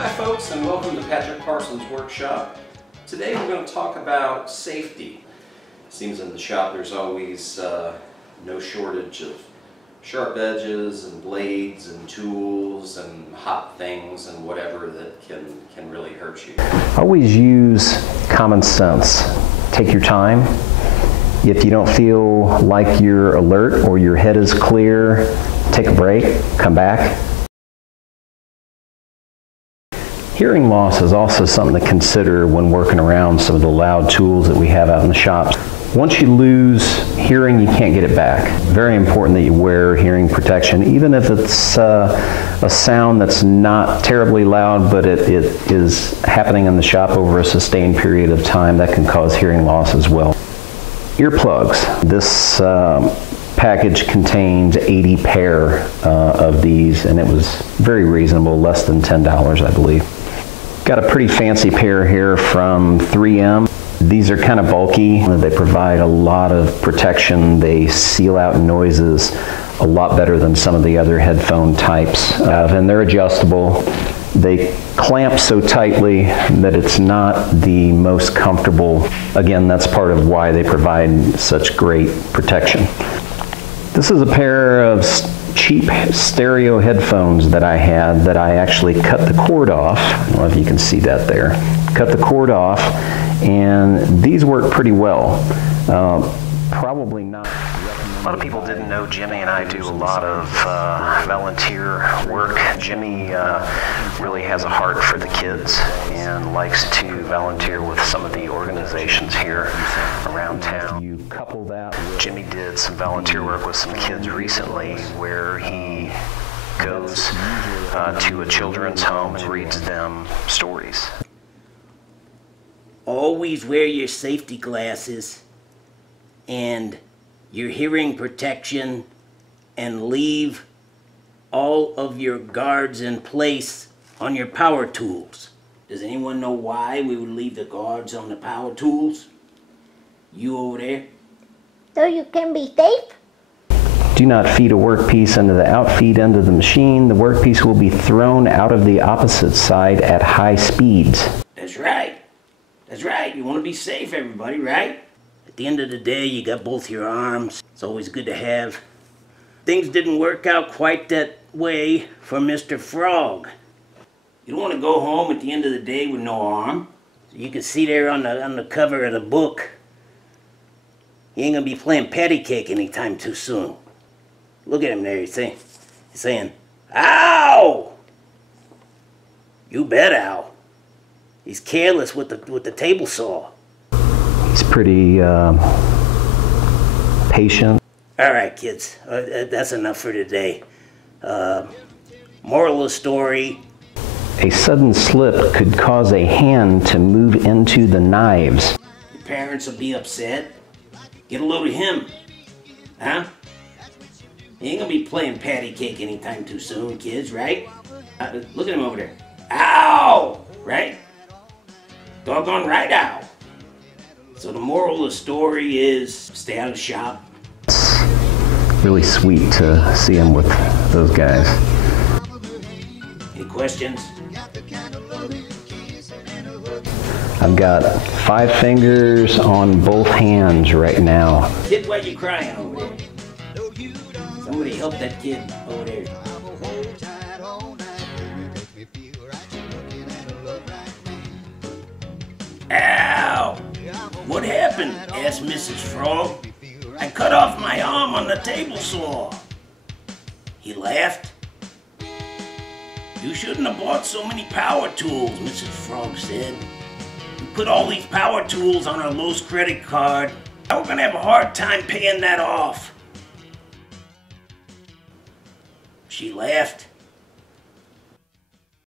Hi folks, and welcome to Patrick Parsons' workshop. Today we're going to talk about safety. It seems in the shop there's always no shortage of sharp edges and blades and tools and hot things and whatever that can really hurt you. Always use common sense. Take your time. If you don't feel like you're alert or your head is clear, take a break, come back. Hearing loss is also something to consider when working around some of the loud tools that we have out in the shops. Once you lose hearing, you can't get it back. Very important that you wear hearing protection, even if it's a sound that's not terribly loud, but it is happening in the shop over a sustained period of time. That can cause hearing loss as well. Earplugs. This package contains 80 pair of these, and it was very reasonable, less than $10, I believe. Got a pretty fancy pair here from 3M. These are kind of bulky. They provide a lot of protection. They seal out noises a lot better than some of the other headphone types. And they're adjustable. They clamp so tightly that it's not the most comfortable. Again, that's part of why they provide such great protection. This is a pair of cheap stereo headphones that I had that I actually cut the cord off. I don't know if you can see that there. Cut the cord off, and these work pretty well. Probably not. A lot of people didn't know Jimmy and I do a lot of volunteer work. Jimmy really has a heart for the kids and likes to volunteer with some of the organizations here around town. You couple that with Jimmy did some volunteer work with some kids recently where he goes to a children's home and reads them stories. Always wear your safety glasses and your hearing protection, and leave all of your guards in place on your power tools. Does anyone know why we would leave the guards on the power tools? You over there? So you can be safe? Do not feed a workpiece into the outfeed end of the machine. The workpiece will be thrown out of the opposite side at high speeds. That's right. That's right. You want to be safe, everybody, right? At the end of the day, you got both your arms. It's always good to have. Things didn't work out quite that way for Mr. Frog. You don't want to go home at the end of the day with no arm. So you can see there on the cover of the book, he ain't gonna be playing patty cake anytime too soon. Look at him there, he's saying, ow! You bet, ow. He's careless with the table saw. He's pretty patient. All right, kids, that's enough for today. Moral of the story. A sudden slip could cause a hand to move into the knives. Your parents will be upset. Get a load of him. Huh? He ain't gonna be playing patty cake anytime too soon, kids, right? Look at him over there. Ow! Right? Doggone right, ow. So the moral of the story is stay out of the shop. It's really sweet to see him with those guys. Any questions? I've got 5 fingers on both hands right now. Kid, why you crying over there? Somebody help that kid over there. Ow! What happened? Asked Mrs. Frog. I cut off my arm on the table saw. He laughed. You shouldn't have bought so many power tools, Mrs. Frog said. We put all these power tools on our Lowe's credit card. Now we're gonna have a hard time paying that off. She laughed.